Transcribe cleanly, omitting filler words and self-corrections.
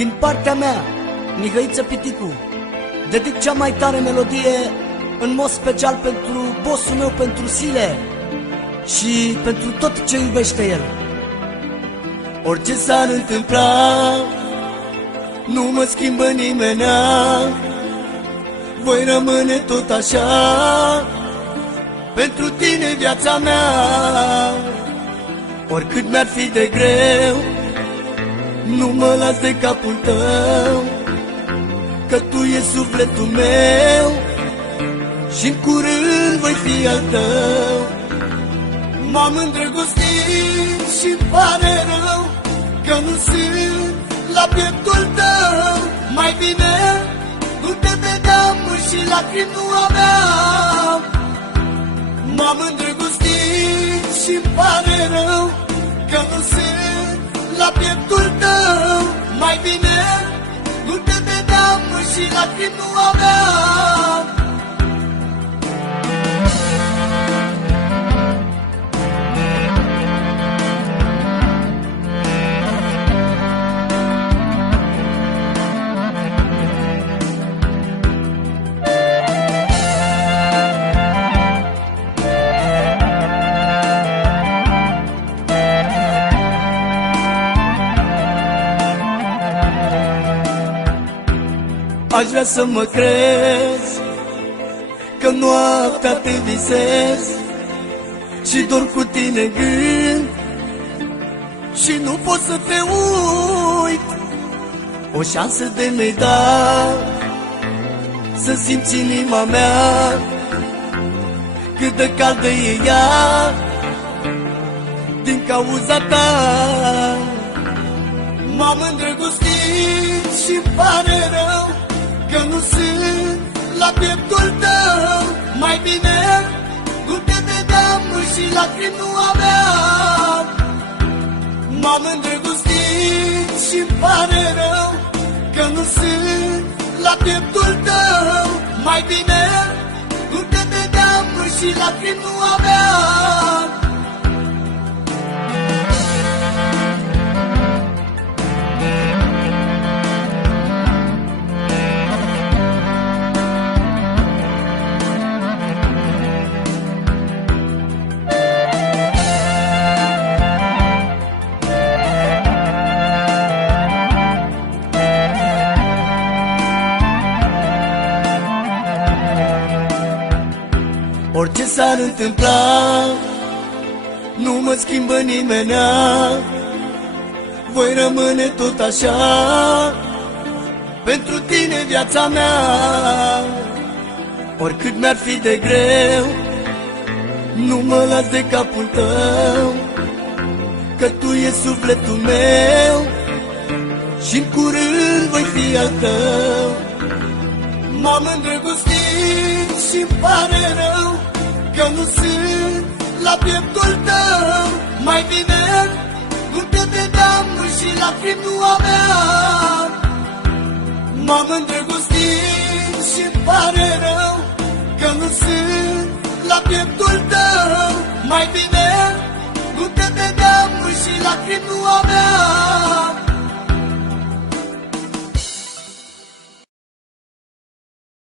Din partea mea, Mihăiță Piticu, dedic cea mai tare melodie în mod special pentru bossul meu, pentru Sile și pentru tot ce iubește el. Orice s-ar întâmpla, nu mă schimbă nimenea, voi rămâne tot așa, pentru tine viața mea. Oricât mi-ar fi de greu, nu mă las de capul tău, că tu e sufletul meu și-n curând voi fi al tău. M-am îndrăgostit și-mi pare rău că nu sunt la pieptul tău. Mai bine nu te vedeam și lacrimi nu aveam. M-am îndrăgostit și-mi pare rău că nu sunt la pieptul tău. Mai bine nu te vedeam și lacrimi nu aveam. Aș vrea să mă crezi că noaptea te visez și dor cu tine gând și nu pot să te uit. O șansă de mi-ai dat să simți inima mea cât de caldă e ea din cauza ta. M-am îndrăgostit și-mi pare rău că nu sunt la pieptul tău. Mai bine nu te vedeam și lacrimi nu aveam. M-am îndrăgostit și-mi pare rău că nu sunt la pieptul tău. Mai bine nu te vedeam și lacrimi nu aveam. Orice s-ar întâmpla, nu mă schimbă nimenea, voi rămâne tot așa, pentru tine viața mea. Oricât mi-ar fi de greu, nu mă las de capul tău, că tu e sufletul meu și-n curând voi fi al tău. M-am îndrăgostit și-mi pare rău că nu sunt la pieptul tău. Mai bine nu te vedeam și lacrimi nu aveam. M-am îndrăgostit și-mi pare rău că nu sunt la pieptul tău. Mai bine